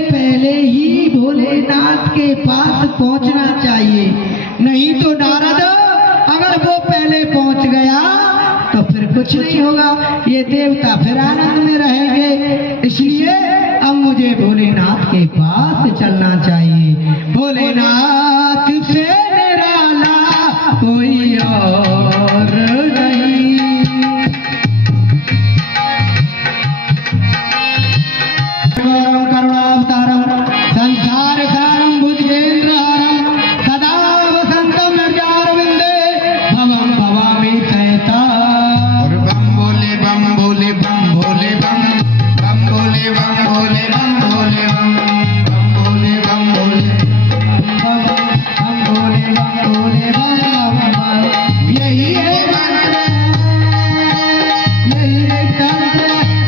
पहले ही भोलेनाथ के पास पहुंचना चाहिए, नहीं तो नारद अगर वो पहले पहुंच गया तो फिर कुछ नहीं होगा, ये देवता फिर आनंद में रहेंगे। इसलिए अब मुझे भोलेनाथ के पास चलना चाहिए। भोलेनाथ से निराला कोई और नहीं। करुणावतारम संसार सारम भुजगेंद्रहारम सदा वसंतम हृदयारविंदे भवं भवामि सहिता। बम भोले बम भोले बम भोले बम बम भोले बम भोले बम भोले बम बम भोले बम भोले हम भोले बम यही है मंत्र, यही है तंत्र,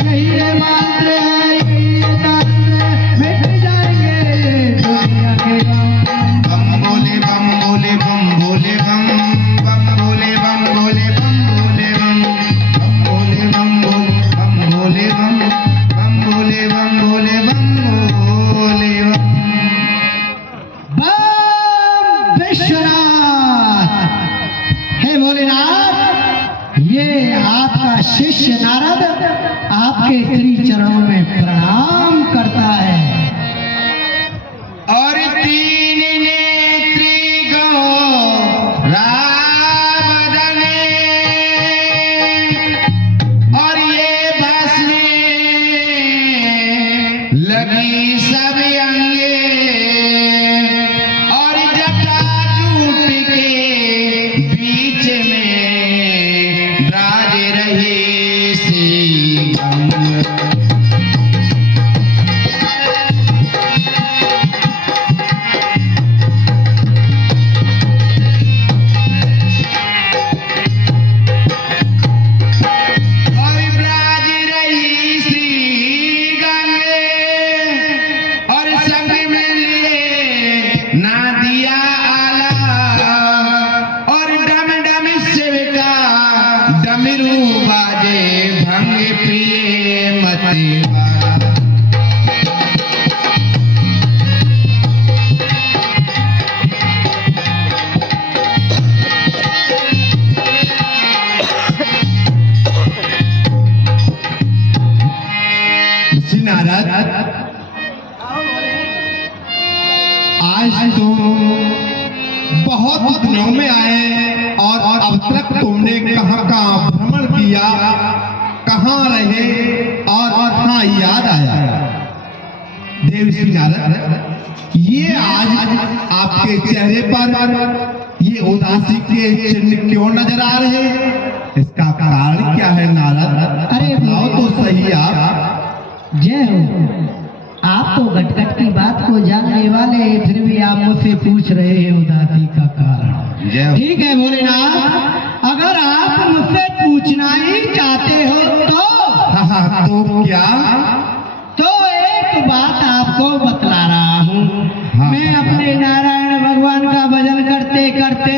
यही है मंत्र, यही है तंत्र, मिट जाएंगे दुनिया के गम। बम भोले बम भोले बम भोले बम बम भोले बम भोले बम भोले बम बम भोले बम भोले बम भोले बम भोले बम भोले बम। बम विश्वनाथ। हे भोलेनाथ, ये आपका शिष्य नारद आपके श्री चरणों में प्रणाम करता है। और तीन नेत्री गो रावदने और ये बस में लगी सब अंगे और जटाजूट के बीच में राज रहे श्री गंगा। और ब्राज रही श्री गंगे और संग में लिए नादिया आला और डम डम शिवका डमरू बाजे भंग पिए मत। नारद, आज तुम बहुत दिनों में आए और अब तक तुमने कहाँ कहाँ भ्रमण किया, कहाँ रहे और कहाँ याद आया। देव श्री नारद, ये आज आपके चेहरे पर ये उदासी के चिन्ह क्यों नजर आ रहे हैं? इसका कारण क्या है नारद? अरे बताओ तो सही आप। जय हो। आप तो घटघट की बात को जानने वाले हैं, फिर भी आप मुझसे पूछ रहे हैं उदासी का कारण। जय हो। ठीक है भोलेनाथ, अगर आप मुझसे पूछना ही चाहते हो तो तो क्या? तो एक बात आपको बतला रहा हूँ। हाँ, मैं अपने नारायण भगवान का भजन करते करते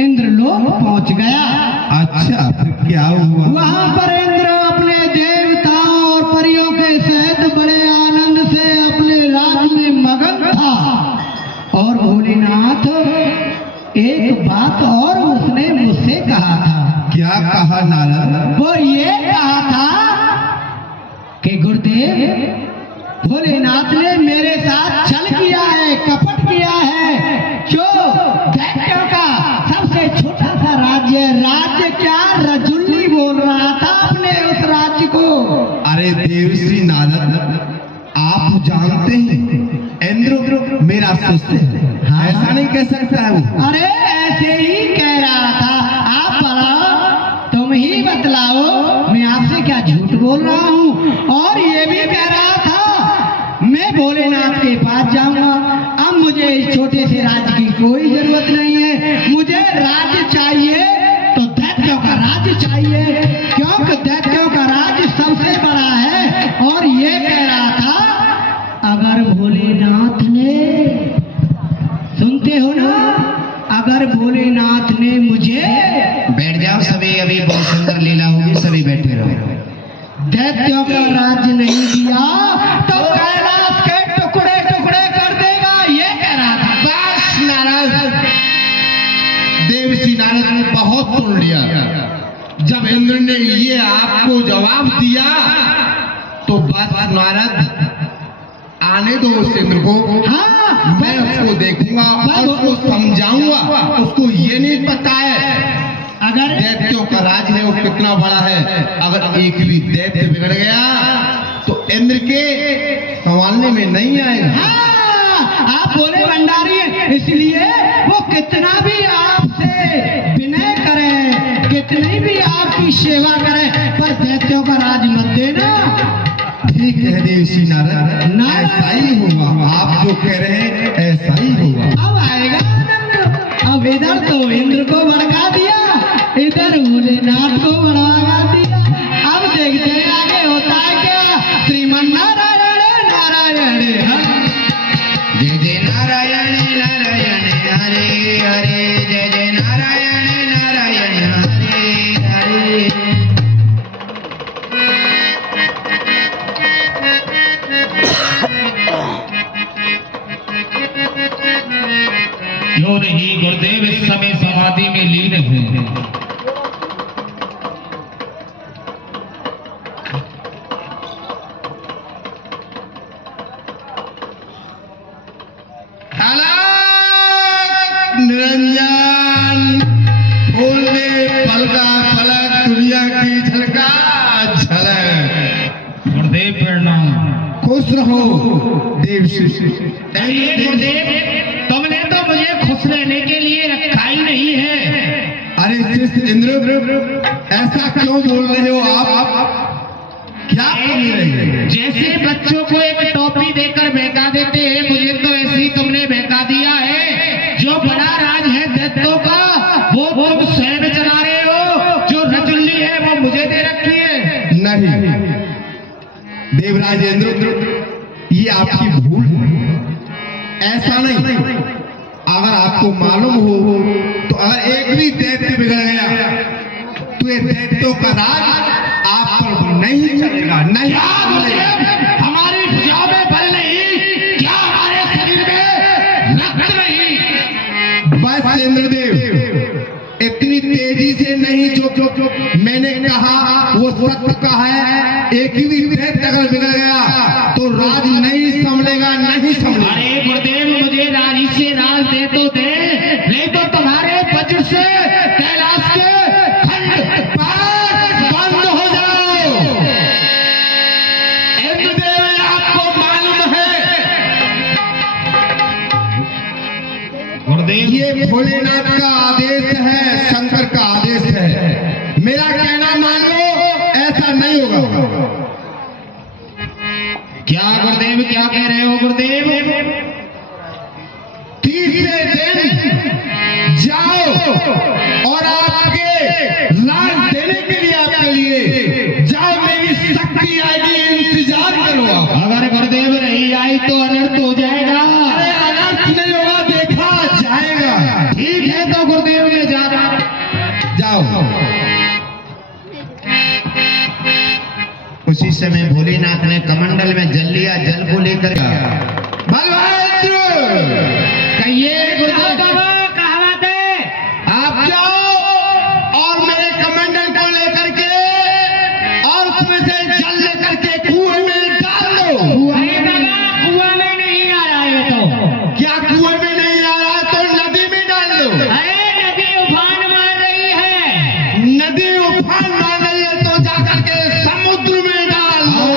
इंद्रलोक पहुँच गया। अच्छा, फिर क्या हुआ? वहाँ पर इंद्र अपने देवताओं और परियों के सहित बड़े आनंद से अपने राज में मगन था। और भोलेनाथ, एक बात और उसने मुझसे कहा था। क्या कहा नारद? वो ये कहा था कि गुरुदेव, भोलेनाथ ने मेरे साथ छल किया है, कपट किया है। जो दैत्यों का सबसे छोटा सा राज्य क्या रजुल्ली बोल रहा था अपने उस राज्य को। अरे देव श्री नारद, आप जानते हैं इंद्र मेरा शिष्य है। हाँ। ऐसा नहीं कह सकता है वो। अरे ऐसे ही कह रहा था। आप बताओ, तुम ही बतलाओ, मैं आपसे क्या झूठ बोल रहा हूँ। और ये भी कह रहा था मैं भोलेनाथ के पास जाऊंगा। अब मुझे इस छोटे से राज्य की कोई जरूरत नहीं है, मुझे राज्य चाहिए तो दैत्यों का राज्य चाहिए, क्योंकि दैत्यों का राज्य सबसे बड़ा है। और ये कह रहा था अगर भोलेनाथ ने, सुनते हो ना, अगर भोलेनाथ ने मुझे, बैठ जाओ सभी, अभी बहुत सुंदर लीला होगी, सभी बैठे रहो। दैत्यों का राज्य नहीं दिया तो कैलाश श्राप दिया तो बस नारद आने दो उस इंद्र को। हाँ, मैं उसको देखूंगा और उसको समझाऊंगा। उसको ये नहीं पता है अगर दैत्यों का राज है वो कितना बड़ा है। अगर एक भी दैत्य बिगड़ गया तो इंद्र के संभालने में नहीं आएगा। हाँ, आप बोले भंडारी हैं, इसलिए वो कितना भी आपसे विनय करे, कितनी भी आपकी सेवा करे, पर दैत्यों का राज मत देना। ठीक है देवसी नारद, ऐसा ही होगा। आप जो कह रहे हैं ऐसा ही होगा। अब आएगा आनंद। अब इधर तो इंद्र को भड़का दिया, इधर भोलेनाथ को भड़का दिया। अब देखते हैं आगे होता है क्या। श्रीमन नारायण नारायण जय जय नारायण नारायण हरे हरे, जय जय नारायण नारायण हरे हरे। क्यों नहीं गुरुदेव इस समय समाधि में लीन हैं। निरंजन फूलने पलका पलक दुनिया की झलका झलक। गुरुदेव प्रणाम। खुश रहो देवसी। गुरुदेव तुमने तो मुझे खुश रहने के लिए रखा ही नहीं है। अरे शिष्य इंद्र, ऐसा क्यों बोल रहे हो आप? क्या बोल रहे हैं? जैसे बच्चों को एक टोपी देकर बहका देते हैं, मुझे तो ऐसे ही तुमने बहका दिया है। जो बड़ा राज है दैत्यों का वो तुम स्वयं चला रहे हो, जो रचुल्ली है वो मुझे दे रखी है। नहीं देवराज इंद्र, ये आपकी भूल है। ऐसा नहीं। अगर आपको मालूम हो तो अगर एक भी दैत्य बिगड़ गया तो ये दैत्यों का राज आप पर नहीं चलेगा। नहीं चलेगा। हमारी भुजाओं में बल नहीं, क्या हमारे शरीर में रक्त नहीं? बस इंद्रदेव, इतनी तेजी से नहीं जो मैंने कहा वो सत्य का है। एक भी दैत्य अगर बिगड़ गया तो राज नहीं संभलेगा, नहीं संभलेगा। अरे गुरुदेव मुझे राजी से राज दे तो दे, नहीं तो तुम्हारे वज्र से कैलाश के खंड बंद हो जाओ। इंद्रदेव, आपको मालूम है गुरुदेव ये भोलेनाथ का आदेश है, शंकर का आदेश है। मेरा कहना मान लो, ऐसा नहीं होगा। क्या गुरुदेव क्या कह रहे हो गुरुदेव? तीसरे दिन जाओ और आपके राज देने के लिए, आपके लिए जाओ। मेरी शक्ति आएगी, इंतजार करो आप। अगर गुरुदेव नहीं आई तो अनर्थ हो जाएगा। अरे अनर्थ नहीं होगा, देखा जाएगा। ठीक है तो गुरुदेव में जा रहा। जाओ। उसी समय भोलेनाथ ने कमंडल में जल लिया, जल को लेकर बलभद्र, कहिए गुरुदेव कहाँ बात है? आप जाओ और मेरे कमंडल को लेकर के और उसमें से जल लेकर के कुएं में डाल दो। अरे बाबा कुआं में नहीं आ रहा है तो। क्या कुएं में नहीं आ रहा तो नदी में डाल दो। अरे नदी उफान मार रही है। नदी उफान मार रही है तो जाकर के समुद्र में डाल दो।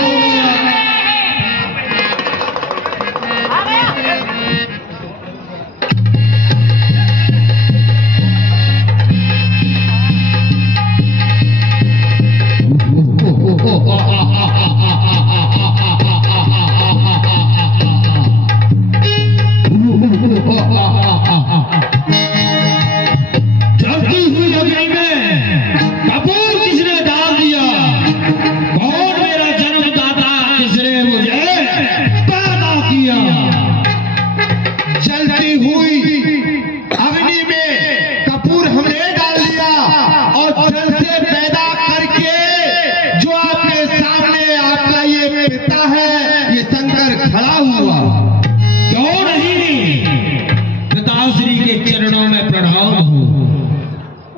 जलती हुई अग्नि में कपूर किसने डाल दिया? कौन मेरा जन्मदाता, किसने मुझे पैदा किया? जलती हुई अग्नि में कपूर हमने डाल दिया और जल से पैदा करके जो आपके सामने आपका ये पिता है, ये शंकर खड़ा हुआ। क्यों नहीं? पिताश्री के चरणों में प्रणाम हो।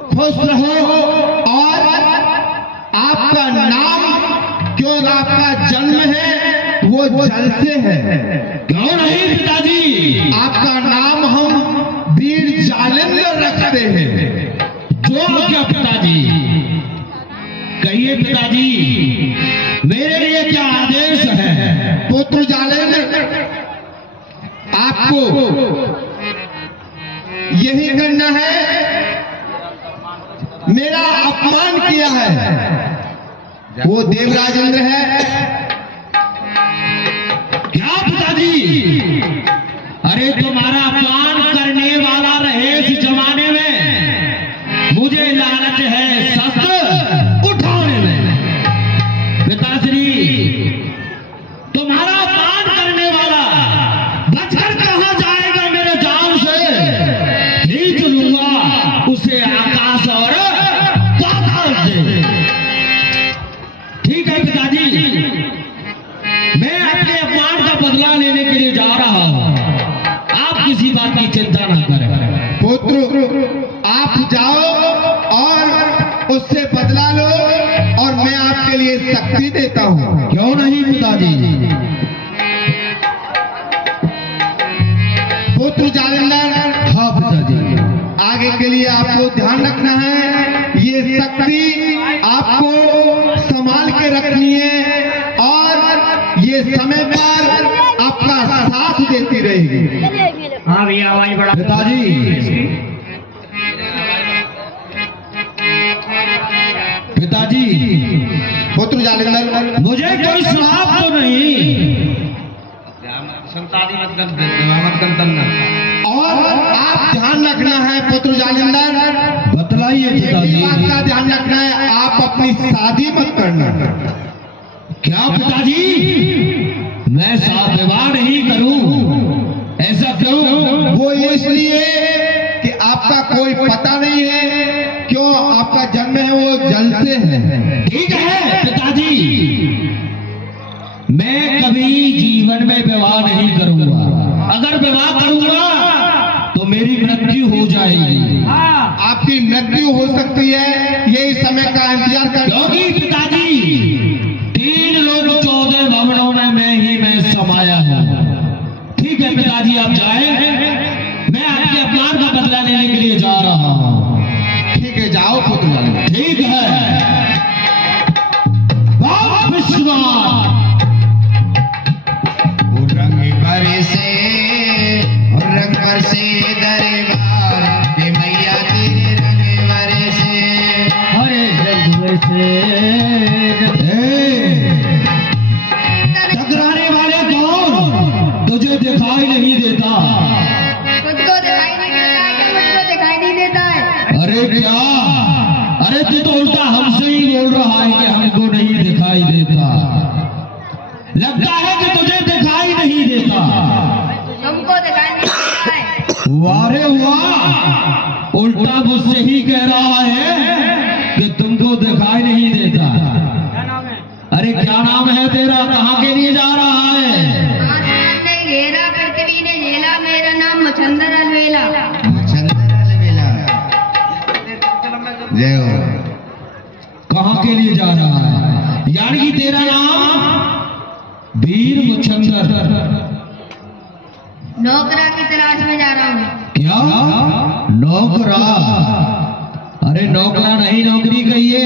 खुश रहो और आपका नाम जल से है। क्यों नहीं पिताजी? आपका नाम हम वीर जालेंद्र रखते हैं। जो क्या पिताजी? कहिए पिताजी, मेरे लिए क्या आदेश है? पुत्र जालेंद्र, आपको यही करना है। मेरा अपमान किया है, वो देवराजेंद्र है। क्या पिताजी? अरे तुम्हारा अपमान करने वाला रहे इस जमाने में, मुझे लालच है शस्त्र उठाने में। पिताश्री, तुम्हारा अपमान करने वाला बचकर कहां जाएगा मेरे जान से? खींच लूंगा उसे आकाश और पाताल से। ठीक है पिताजी, मैं अपने अपमान का बदला लेने के लिए जा रहा हूं, आप किसी बात की चिंता ना करें। पुत्र, आप जाओ और उससे बदला लो, और मैं आपके लिए शक्ति देता हूं। क्यों नहीं पिताजी? पुत्र जालेंद्र, हाँ पिताजी। आगे के लिए आपको ध्यान रखना है। ये शक्ति आपको संभाल के रखनी है, और ये समय पर आपका साथ देती रहेगी। हाँ भैया, आवाज बड़ा। पिताजी, पुत्र जालेंद्र, मुझे कोई श्राप तो नहीं? और आप ध्यान रखना है पुत्र जालेंद्र, बतलाइए इस पिताजी। बात का ध्यान रखना है, आप अपनी शादी मत करना। क्या पिताजी? मैं साथ विवाह नहीं करूं, ऐसा क्यों? वो इसलिए कि आपका कोई पता नहीं है, क्यों आपका जन्म है वो जल से है। ठीक है पिताजी, मैं कभी जीवन में विवाह नहीं करूंगा। अगर विवाह करूंगा तो मेरी मृत्यु हो जाएगी। आपकी मृत्यु हो सकती है, यही समय का इंतजार कर। क्योंकि पिताजी, 3 लोग 14 भवनों में मैं समाया हूं। ठीक है पिताजी, आप जाएं, मैं आपके अपमान का बदला लेने के लिए जा रहा हूं। ठीक है, जाओ पुत्र जालेंद्र। ठीक है। बाप विश्वनाथ। रंग बरसे दरबार के मैया तेरे रंग बरसे। हरे रंग बरसे। टकराने वाले कौन? तुझे दिखाई नहीं देता? मुझको दिखाई नहीं देता है कि मुझको दिखाई नहीं देता है? अरे क्या? अरे तू तो उल्टा हमसे ही बोल रहा है कि हमको नहीं दिखाई देता। लगता है कि तुझे दिखाई नहीं देता। तुमको दिखाई नहीं देता है? वाह रे वाह, उल्टा मुझसे ही कह रहा है कि तुमको दिखाई नहीं देता। अरे क्या नाम है तेरा? कहाँ के लिए जा रहा है? आसमान ने घेरा, पृथ्वी ने झेला, मेरा नाम मच्छंदर अलवेला। जय हो। कहाँ के लिए जा रहा है? यानी कि तेरा नाम वीर मुछंदर। नौकरा की तलाश में जा रहा हूँ। क्या? नौकरा? अरे नौकरा नहीं, नौकरी कहिए।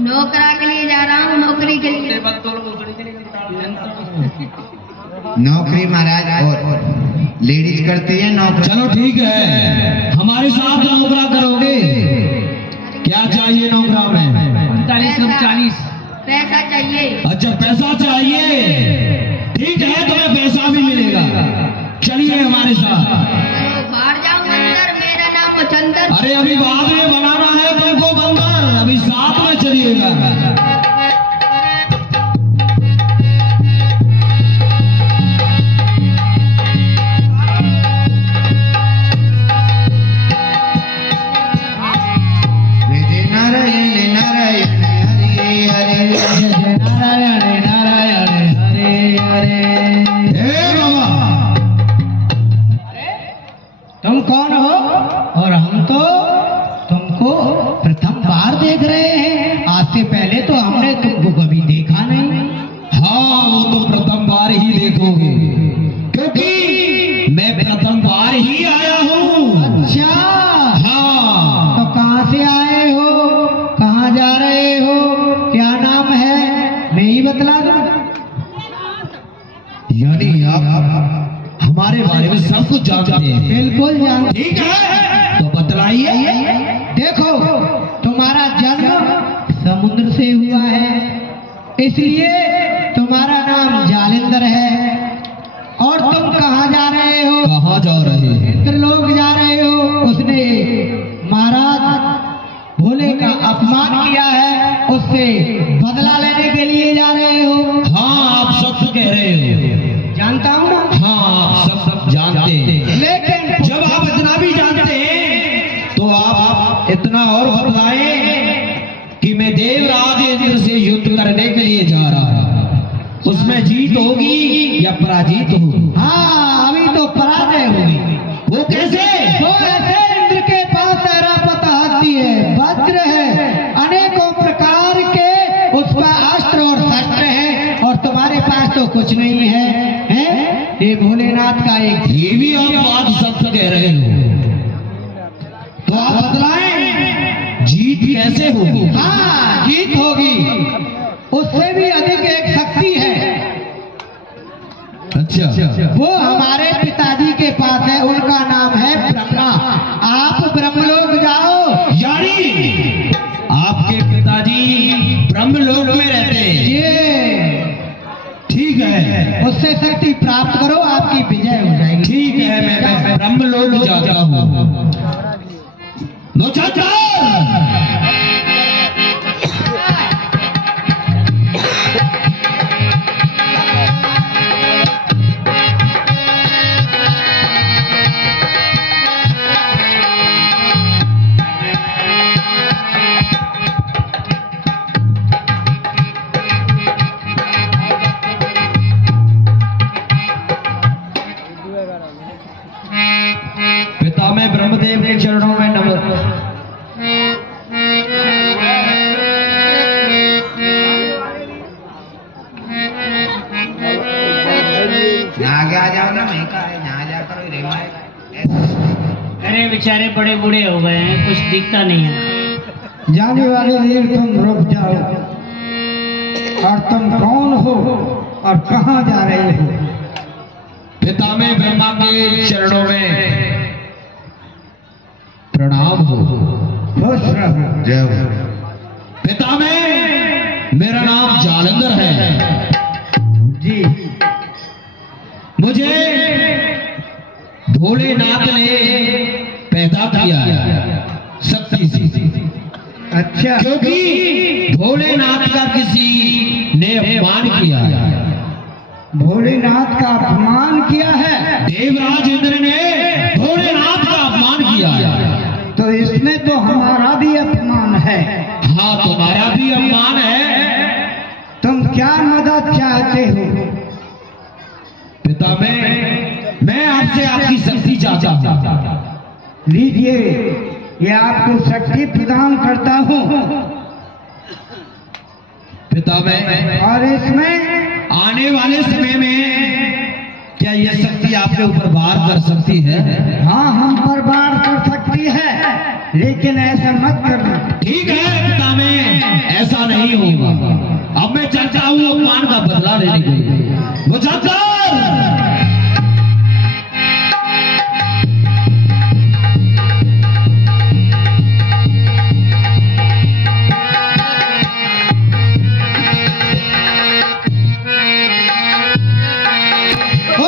नौकरा के लिए जा रहा हूँ, नौकरी के लिए। नौकरी महाराज और लेडीज करती है नौकरी। चलो ठीक है, हमारे साथ नौकरा करोगे? क्या चाहिए नौकरा में? 4540 पैसा चाहिए। अच्छा पैसा चाहिए, ठीक है, तुम्हें पैसा भी मिलेगा। चलिए हमारे साथ। चलो बाहर जाओ अंदर, मेरा नाम मच्छंदर। अरे अभी बाद में बनाना है तुमको बंदर, अभी साथ में चलिएगा। नारायण नारायण हरे हरे। नारायण नारायण हरे हरे। हे बाबा, तुम कौन हो? और हम तो तुमको प्रथम बार देख रहे हैं। आज से पहले तो हमने तुमको कभी देखा नहीं। हाँ, वो तो प्रथम बार कुछ जानते हैं। बिल्कुल जानते। ठीक है, तो बतलाइए। देखो, तुम्हारा जन्म समुद्र से हुआ है, इसलिए तुम्हारा नाम जालिंदर है। और तुम कहाँ जा रहे हो? कहाँ जा रहे हैं? इंद्रलोक जा रहे हो। उसने महाराज भोले का अपमान किया है, उससे बदला लेने के लिए जा रहे हो। हाँ, आप सब कह रहे हो। जानता हूँ ना। हाँ, आप सब जानते हैं। लेकिन जब आप इतना भी जानते हैं तो आप इतना और बतलाएं कि मैं देवराज इंद्र से युद्ध करने के लिए जा रहा हूँ। उसमें जीत होगी या पराजित होगी? हाँ, अभी तो पराजय हुई। वो कैसे? तो ऐसे इंद्र के पास ऐरावत हाथी है, वज्र है, अनेकों प्रकार के उसका अस्त्र और शस्त्र है, और तुम्हारे पास तो कुछ नहीं है, हैं? ये भोलेनाथ का एक। ये भी आप बात सख्त कह रहे हो, तो आप बतलाएं जीत कैसे होगी? हाँ, जीत होगी। उससे भी अधिक एक शक्ति है, अच्छा, वो हमारे पिताजी के पास है, उनका नाम है ब्रह्मा। आप ब्रह्मलोक जाओ। यानी आपके पिताजी ब्रह्मलोक में रहते हैं। ये ठीक है, उससे शक्ति प्राप्त करो, आपकी विजय हो जाएगी। ठीक है, मैं ब्रह्मलोक जाता हूँ। पिता में ब्रह्मदेव के चरणों में नमन। आगे आ जाओ ना, वहीं का है, यहाँ जाकर अरे बेचारे बड़े बूढ़े हो गए हैं, कुछ दिखता नहीं है। जाने वाले वीर, तुम रुक जाओ। और तुम कौन हो और कहाँ जा रहे हो? पिता में ब्रह्मा के चरणों में प्रणाम हो। खुश रहो। जय हो। पिता में मेरा नाम जालंधर है जी। मुझे भोलेनाथ ने पैदा किया है शक्ति से। अच्छा, क्योंकि भोलेनाथ का किसी ने अपमान किया है। भोलेनाथ का अपमान किया है? देवराज इंद्र ने भोलेनाथ का अपमान किया है। तो इसमें तो हमारा भी अपमान है। हाँ, तुम्हारा भी अपमान है। तुम क्या मदद चाहते हो? पिता मैं आपसे आपकी शक्ति चाहता हूँ। लीजिए, ये आपको शक्ति प्रदान करता हूँ। पिता मैं और इसमें आने वाले समय में क्या यह शक्ति आपके ऊपर वार कर सकती है? हाँ, हम पर वार कर सकती है, लेकिन ऐसा मत करना। ठीक है पिता में ऐसा नहीं होगा। अब मैं चाहता हूँ अपमान का बदला लेने के लिए। वो चाहता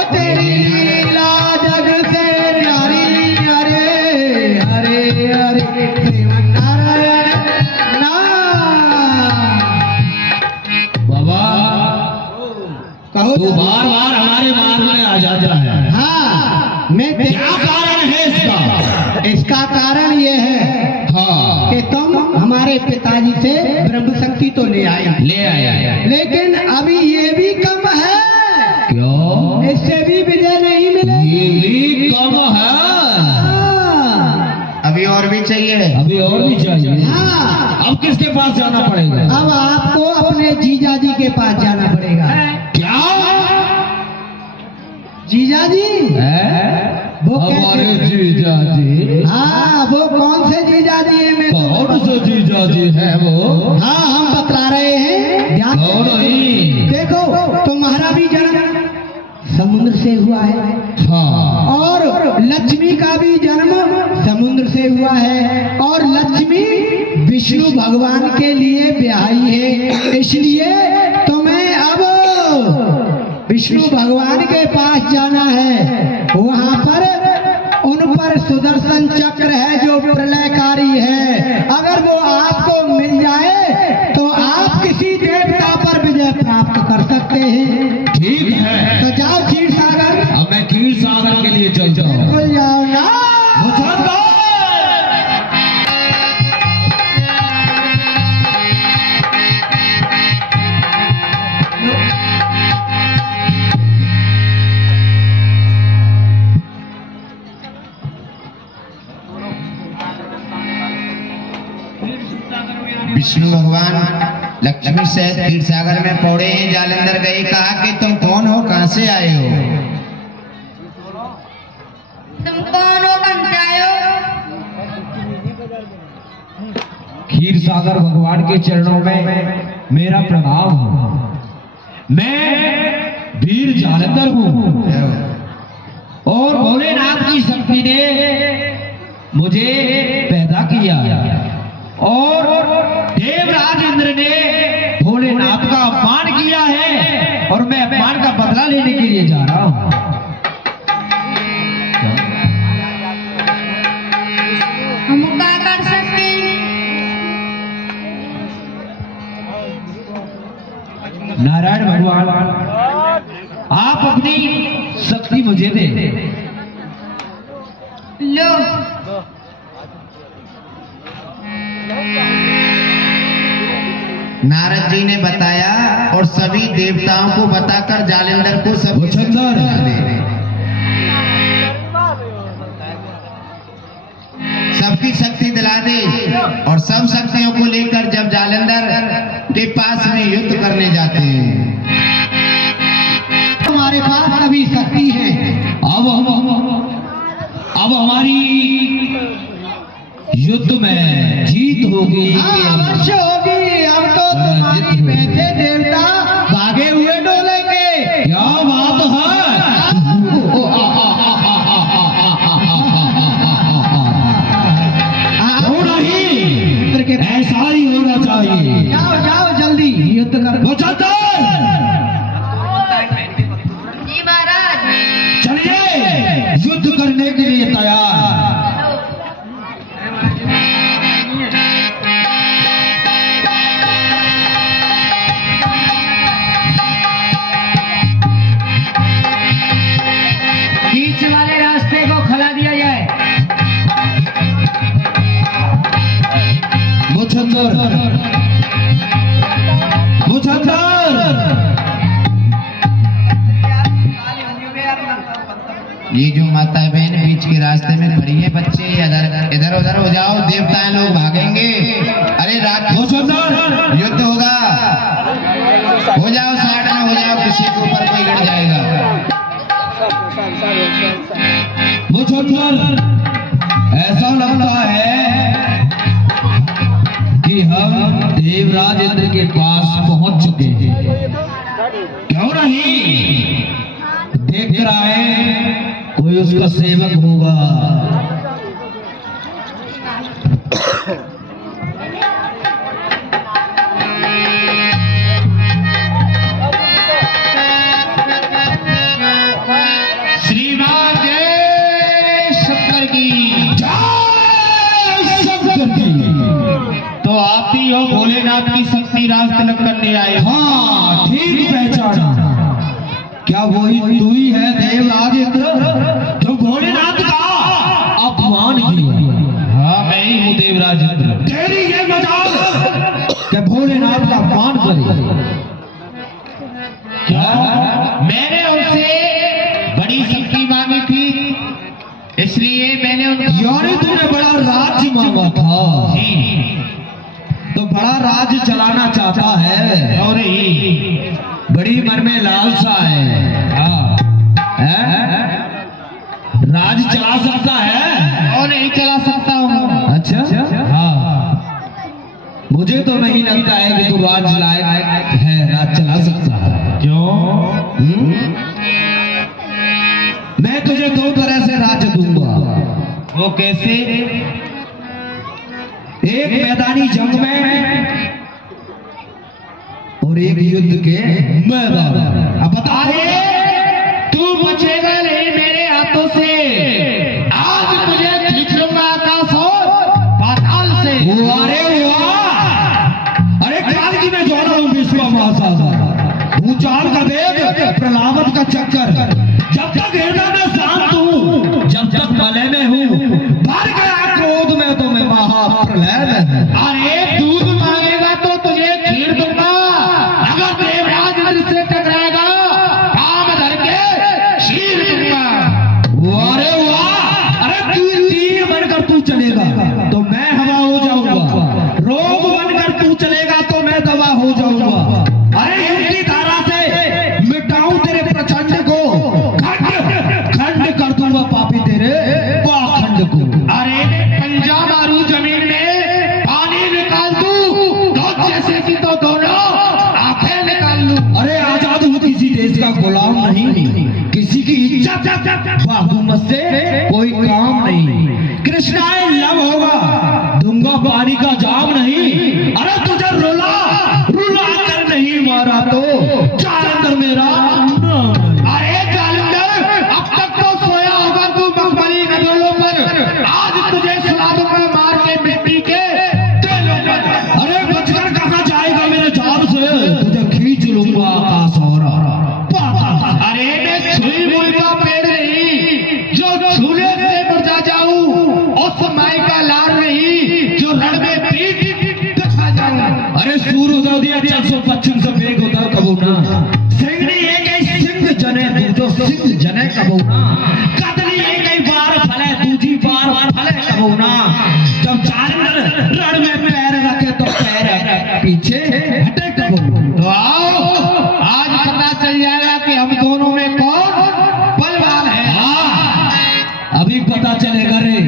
तेरी लीला जग से न्यारी न्यारे, हरे हरे श्रीमन्नारायण बाबा, कहो। तू बार बार हमारे मार्ग में आ जाता है। हाँ, मैं क्या कारण है इसका? इसका कारण ये है हाँ, कि तुम हमारे पिताजी से ब्रह्म शक्ति तो ले आए, ले आया। लेकिन अभी ये भी कम है। क्यों? इससे भी विजय नहीं मिलेगी। ये भी कम है। हाँ, अभी और भी चाहिए। अभी और भी चाहिए। हाँ, अब किसके पास जाना पड़ेगा? अब आपको अपने जीजा जी के पास जाना पड़ेगा। क्या? जीजा जी? वो हमारे कैसे? जीजा जी? हाँ, वो कौन से जीजा जी है? मैं कौन से जीजा जी है वो? हाँ, हम बतला रहे हैं, ध्यान से। कौन नहीं? देखो, तुम्हारा भी जन्म समुद्र से हुआ है, हाँ, और और लक्ष्मी का भी जन्म समुद्र से हुआ है, और लक्ष्मी विष्णु भगवान के लिए ब्याही है। इसलिए तुम्हें अब विष्णु भगवान के पास जाना है। वहां पर उन पर सुदर्शन चक्र है जो प्रलयकारी है। अगर वो आपको मिल जाए तो आप किसी देवता पर विजय प्राप्त कर सकते हैं। ठीक है, तो जाओ क्षीर सागर। अब मैं क्षीर सागर के लिए चलता हूँ। बिल्कुल जाओ ना। विष्णु भगवान लक्ष्मी से क्षीर सागर में पौड़े हैं। जालंधर गए, कहा कि तुम कौन हो, कहां से आए हो? तुम कौन हो, कहां से आए हो? क्षीर सागर भगवान के चरणों में मेरा प्रणाम हो। मैं वीर जालंधर हूँ और भोलेनाथ की शक्ति ने मुझे पैदा किया और देवराज इंद्र ने भोलेनाथ का अपमान किया है और मैं अपमान का बदला लेने के लिए जा रहा हूँ। हम क्या कर सकते हैं? नारायण भगवान, आप अपनी शक्ति मुझे दे। लो, नारद जी ने बताया और सभी देवताओं को बताकर जालंधर को सब सबकी शक्ति दिला दे। और सब शक्तियों को लेकर जब जालंधर के पास में युद्ध करने जाते हैं, तुम्हारे पास अभी शक्ति है। अब हमारी युद्ध में जीत होगी। हाँ, अवश्य होगी। अब तो तुम्हारी बैठे देवता भागे हुए डोलेंगे। क्या बात है? थोड़ा ही ऐसा ही होना चाहिए। जाओ जाओ जल्दी युद्ध कर। जी महाराज। चलिए युद्ध करने के लिए तैयार। बीच वाले रास्ते को खला दिया जाए। ये जो माता बहन बीच के रास्ते में खड़ी है, बच्चे इधर इधर उधर हो जाओ, देवता लोग भागेंगे। अरे युद्ध होगा, हो जाओ साइड में हो जाओ, किसी के ऊपर कोई गिर जाएगा। ऐसा लगता है कि हम देवराज इंद्र के पास पहुंच चुके हैं। क्यों नहीं देख रहा है कोई उसका सेवक होगा। श्रीमान जय शंकर की जय शंकर की। तो आप ही हो भोलेनाथ की शक्ति राज तिलक करने आए? हाँ, ठीक पहचाना। क्या वही तू ही है देवराज इंद्र जो भोलेनाथ का अपमान किया? हाँ, मैं ही हूँ देवराज इंद्र। तेरी ये मजाल कि भोलेनाथ का अपमान करे? क्या मैंने उनसे बड़ी शक्ति मांगी थी, इसलिए मैंने यानी तूने बड़ा राज्य मांगा था? तो बड़ा राज्य चलाना चाहता है और बड़ी मन में लालसा है। हाँ, राज चला सकता है और नहीं चला सकता हूँ। अच्छा, हाँ, मुझे तो नहीं लगता है कि तू राज लायक है, राज चला सकता है। क्यों? मैं तुझे दो तरह से राज वो कैसे? एक मैदानी जंग में और एक युद्ध के मैदान में। अब बता अरे तू बचेगा नहीं मेरे हाथों से। आज तुझे खींच लूंगा आकाश और पाताल से। अरे वाह! अरे काल की मैं जोड़ा हूँ विश्व महासागर, भूचाल का वेग, प्रलावत का चक्कर, जब तक हृदय में शांत हूँ, जब तक मलय में हूँ, भर गया क्रोध में तो मैं महाप्रलय में हूँ। अरे दूध मांगेगा तो तुझे खीर दूंगा। अगर देवराज इंद्र से टकराएगा काम धर के शीर दूंगा। अरे वाह! अरे तू तीर बनकर तू चलेगा तो मैं हवा हो जाऊंगा, रोग बनकर तू चलेगा तो मैं दवा हो जाऊंगा। अरे इनकी धारा से मिटाऊं तेरे प्रचंड को, खंड कर दूंगा पापी तेरे पाखंड को। अरे पंजा मारू जमीन में पानी निकाल दूं, दूध जैसे की तो दोनों आंखें निकाल लूं। अरे आजाद हूँ किसी देश का गुलाम नहीं, किसी की इज्जत हुकूमत से कोई काम नहीं। कृष्णाय लव होगा, दूंगा पानी का जाम नहीं। अरे तुझे रुला रुला कर नहीं मारा तो जालंधर मेरा नाम नहीं। अरे जालंधर अब तक तो सोया होगा तू मखमली गदोलों पर। आज तुझे सुला दूंगा मार के मिट्टी के तेलों पर। अरे बचकर कहाँ जाएगा मेरे जाल से, तुझे खींच लूंगा आकाश और पाताल। अरे मैं छुई मुई का पेड़ नहीं जो छूने से मुरझा जाऊं, उस माई का लाड़ नहीं जो रण में पीठ दिखा जाऊं। अरे सूर्य उदय दिया 425 से वेग उतर कबू ना, सिंगनी एक ही सिंह जने दूजो सिंह जने कबू ना, कदली एक ही बार फले दूजी बार फले कबू ना। जब जालंधर रण में पैर रखे तो पैर पीछे हटे कबू। तो आओ आज पता चल जाएगा कि हम दोनों में कौन बलवान है। हाँ, अभी पता चलेगा रे।